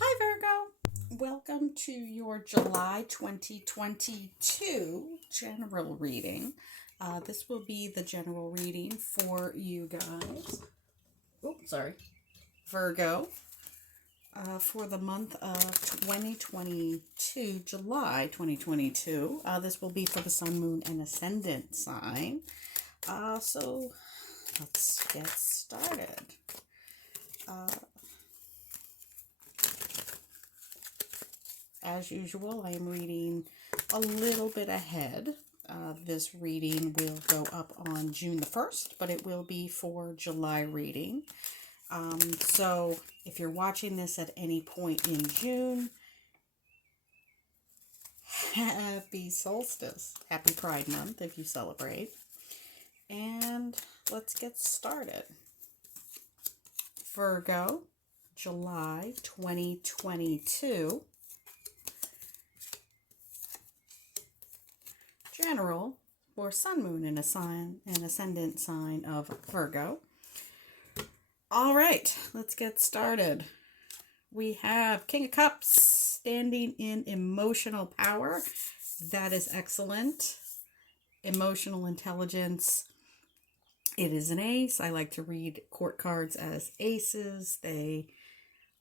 Hi, Virgo. Welcome to your July 2022 general reading. This will be the general reading for you guys. Oh, sorry. Virgo. For the month of 2022, July 2022. This will be for the sun, moon, and ascendant sign. So let's get started. As usual, I am reading a little bit ahead. This reading will go up on June the 1st, but it will be for July reading. So if you're watching this at any point in June, happy solstice. Happy Pride Month if you celebrate. And let's get started. Virgo, July 2022. General for sun, moon, and ascendant sign of Virgo. All right, let's get started. We have King of Cups standing in emotional power. That is excellent. Emotional intelligence. It is an ace. I like to read court cards as aces. They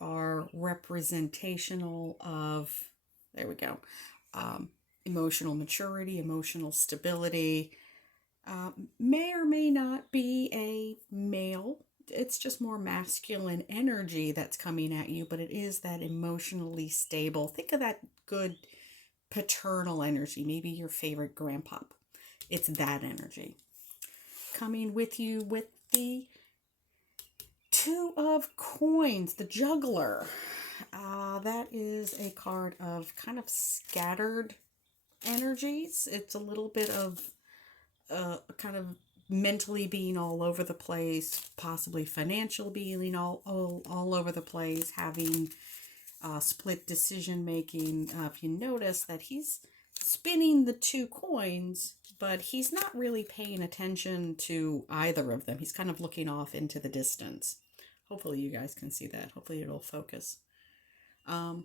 are representational of, there we go, emotional maturity, emotional stability. May or may not be a male. It's just more masculine energy that's coming at you, but it is that emotionally stable. Think of that good paternal energy, maybe your favorite grandpa. It's that energy. Coming with you with the Two of Coins, the Juggler. That is a card of kind of scattered energies. It's a little bit of kind of mentally being all over the place, possibly financial being all over the place, having split decision making. If you notice that he's spinning the two coins, but he's not really paying attention to either of them. He's kind of looking off into the distance. Hopefully you guys can see that. Hopefully it'll focus. Yeah,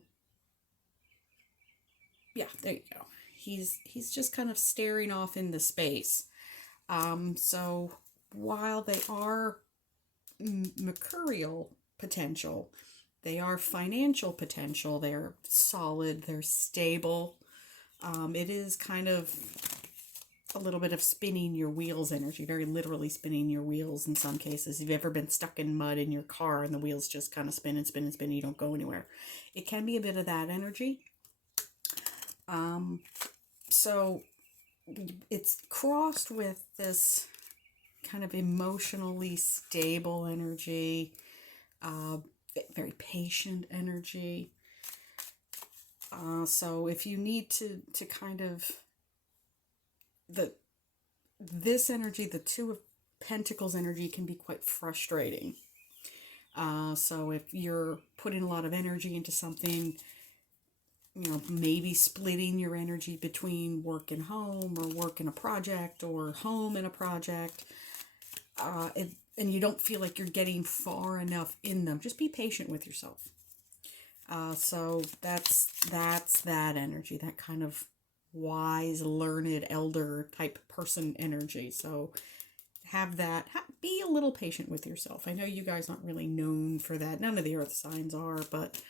there you go. He's just kind of staring off into space. So while they are mercurial potential, they are financial potential. They're solid. They're stable. It is kind of a little bit of spinning your wheels energy, very literally spinning your wheels in some cases. If you've ever been stuck in mud in your car and the wheels just kind of spin and spin and spin, you don't go anywhere. It can be a bit of that energy. So it's crossed with this kind of emotionally stable energy, very patient energy. So if you need to kind of this energy, the Two of Pentacles energy, can be quite frustrating. So if you're putting a lot of energy into something, maybe splitting your energy between work and home, or work and a project, or home and a project, and you don't feel like you're getting far enough in them, just be patient with yourself. So that's that energy, that kind of wise, learned, elder type person energy. So have that, be a little patient with yourself. I know you guys aren't really known for that. None of the earth signs are, but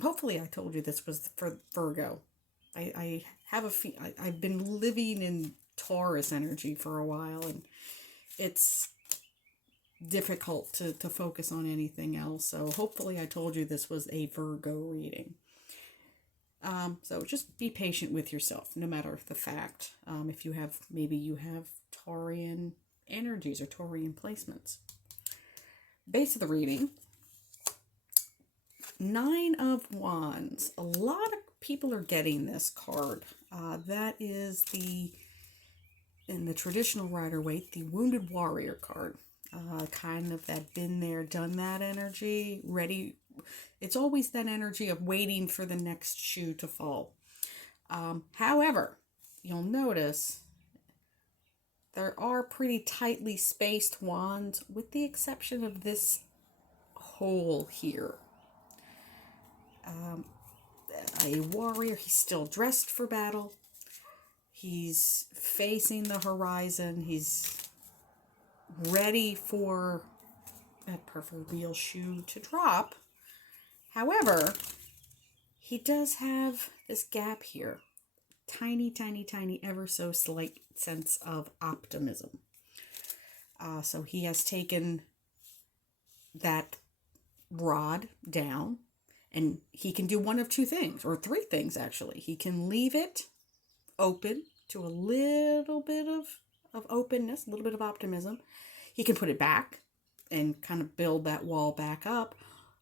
hopefully I told you this was for Virgo. I have I've been living in Taurus energy for a while, and it's difficult to focus on anything else. So hopefully I told you this was a Virgo reading. So just be patient with yourself, no matter the fact. If maybe you have Taurian energies or Taurian placements. Base of the reading. Nine of Wands. A lot of people are getting this card. That is in the traditional Rider-Waite, the Wounded Warrior card. Kind of that been there, done that energy, ready. It's always that energy of waiting for the next shoe to fall. However, you'll notice there are pretty tightly spaced wands, with the exception of this pole here. A warrior, he's still dressed for battle. He's facing the horizon. He's ready for that proverbial shoe to drop. However, he does have this gap here. Tiny, tiny, tiny, ever so slight sense of optimism. So he has taken that rod down, and he can do one of two things, or three things actually. He can leave it open to a little bit of openness, a little bit of optimism. He can put it back and kind of build that wall back up,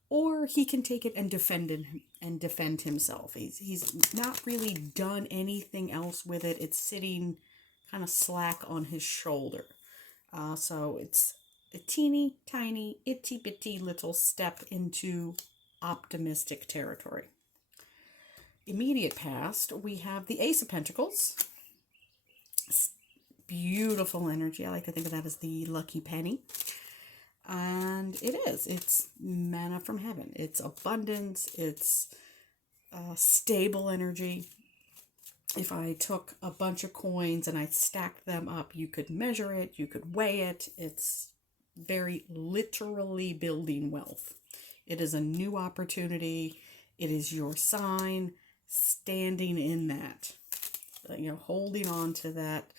or he can take it and defend himself. He's not really done anything else with it. It's sitting kind of slack on his shoulder. So it's a teeny tiny, itty bitty little step into optimistic territory. Immediate past, we have the Ace of Pentacles. Beautiful energy. I like to think of that as the lucky penny. And it is. It's manna from heaven. It's abundance. It's stable energy. If I took a bunch of coins and I stacked them up, you could measure it. You could weigh it. It's very literally building wealth. It is a new opportunity. It is your sign standing in that. Holding on to that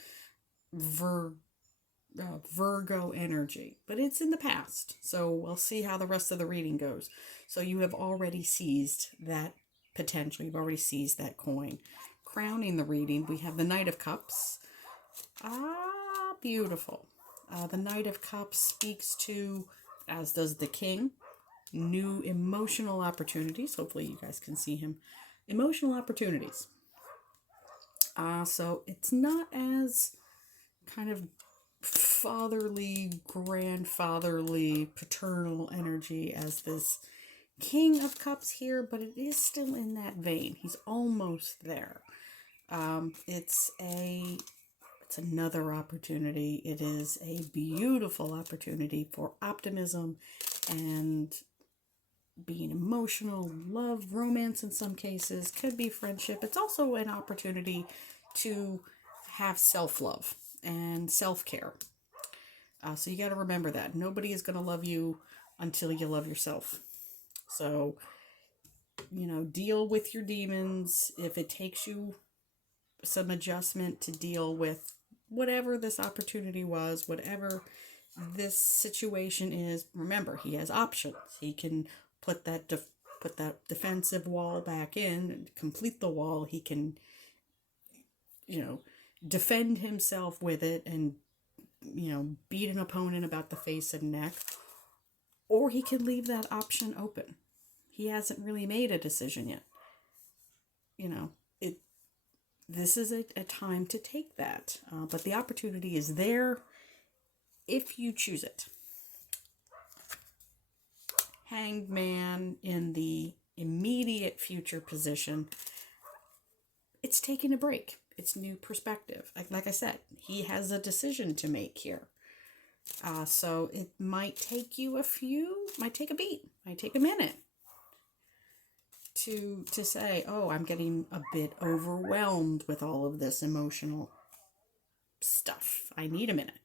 Virgo energy, but it's in the past, so we'll see how the rest of the reading goes. So you have already seized that potential. You've already seized that coin. Crowning the reading, we have the Knight of Cups. Beautiful. The Knight of Cups speaks to, as does the King, new emotional opportunities. Hopefully you guys can see him. Emotional opportunities. So it's not as kind of fatherly, grandfatherly, paternal energy as this King of Cups here, but it is still in that vein. He's almost there. It's another opportunity. It is a beautiful opportunity for optimism and being emotional, love, romance in some cases, could be friendship. It's also an opportunity to have self-love and self-care. So you got to remember that. Nobody is going to love you until you love yourself. So, deal with your demons. If it takes you some adjustment to deal with whatever this opportunity was, whatever this situation is, remember, he has options. He can put that defensive wall back in, complete the wall. He can, defend himself with it and, beat an opponent about the face and neck. Or he can leave that option open. He hasn't really made a decision yet. This is a time to take that. But the opportunity is there if you choose it. Hanged Man in the immediate future position. It's taking a break. It's new perspective. Like I said, he has a decision to make here. So it might take you might take a beat, might take a minute to say, oh, I'm getting a bit overwhelmed with all of this emotional stuff. I need a minute.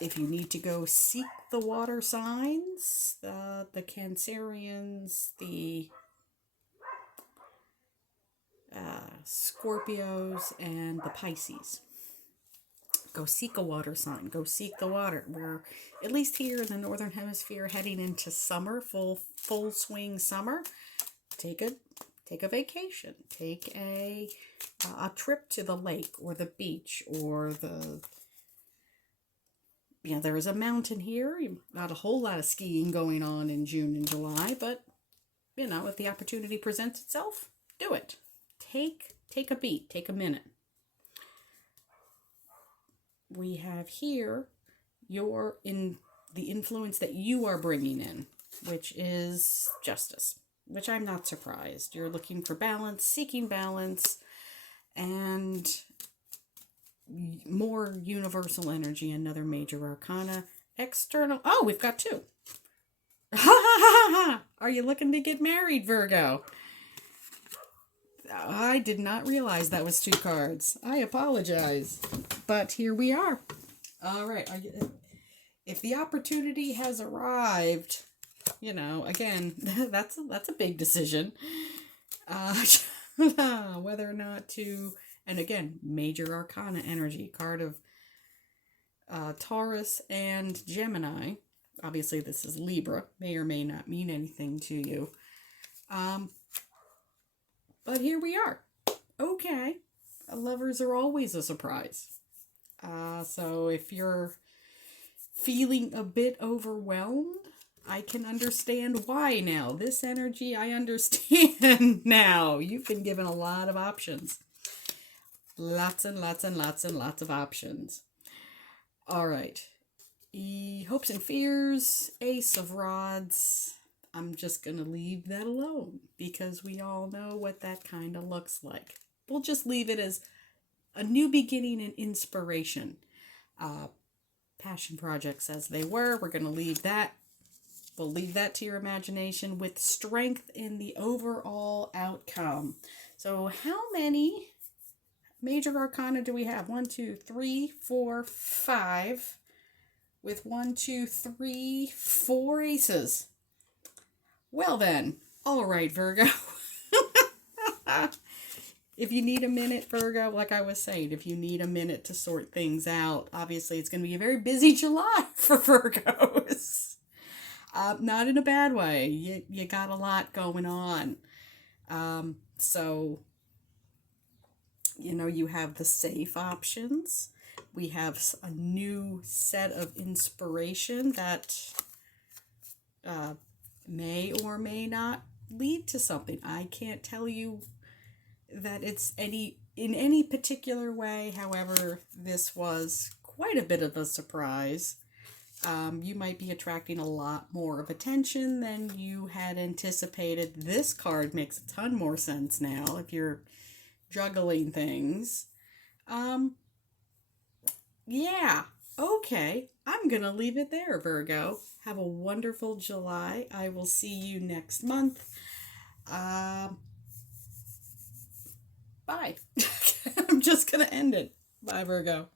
If you need to go seek the water signs, the Cancerians, the Scorpios, and the Pisces. Go seek a water sign. Go seek the water. We're, at least here in the Northern Hemisphere, heading into summer, full swing summer. Take a vacation. Take a trip to the lake or the beach or there is a mountain here. Not a whole lot of skiing going on in June and July, but if the opportunity presents itself, do it. Take a beat. Take a minute. We have here the influence that you are bringing in, which is justice, which I'm not surprised. You're looking for balance, seeking balance, and more universal energy, another major arcana, external. Oh, we've got two. Ha ha ha ha! Are you looking to get married, Virgo? I did not realize that was two cards. I apologize. But here we are. All right. If the opportunity has arrived, you know, again, that's a big decision. Whether or not to, and again, major arcana energy, card of Taurus and Gemini. Obviously, this is Libra. May or may not mean anything to you. But here we are. Okay. Lovers are always a surprise. So if you're feeling a bit overwhelmed, I can understand why now. This energy, I understand now. You've been given a lot of options. Lots and lots and lots and lots of options. All right. Hopes and fears, Ace of Rods. I'm just going to leave that alone because we all know what that kind of looks like. We'll just leave it as a new beginning and inspiration. Passion projects as they were. We're going to leave that. We'll leave that to your imagination with strength in the overall outcome. So how many major arcana do we have? 1, 2, 3, 4, 5. With 1, 2, 3, 4 aces. Well then, all right, Virgo. If you need a minute, Virgo, like I was saying, if you need a minute to sort things out, obviously it's going to be a very busy July for Virgos. Not in a bad way. You got a lot going on. So, you know, you have the safe options. We have a new set of inspiration that may or may not lead to something. I can't tell you that it's in any particular way. However, this was quite a bit of a surprise. You might be attracting a lot more of attention than you had anticipated. This card makes a ton more sense now if you're juggling things. Yeah, okay. I'm going to leave it there, Virgo. Have a wonderful July. I will see you next month. Bye. I'm just going to end it. Bye, Virgo.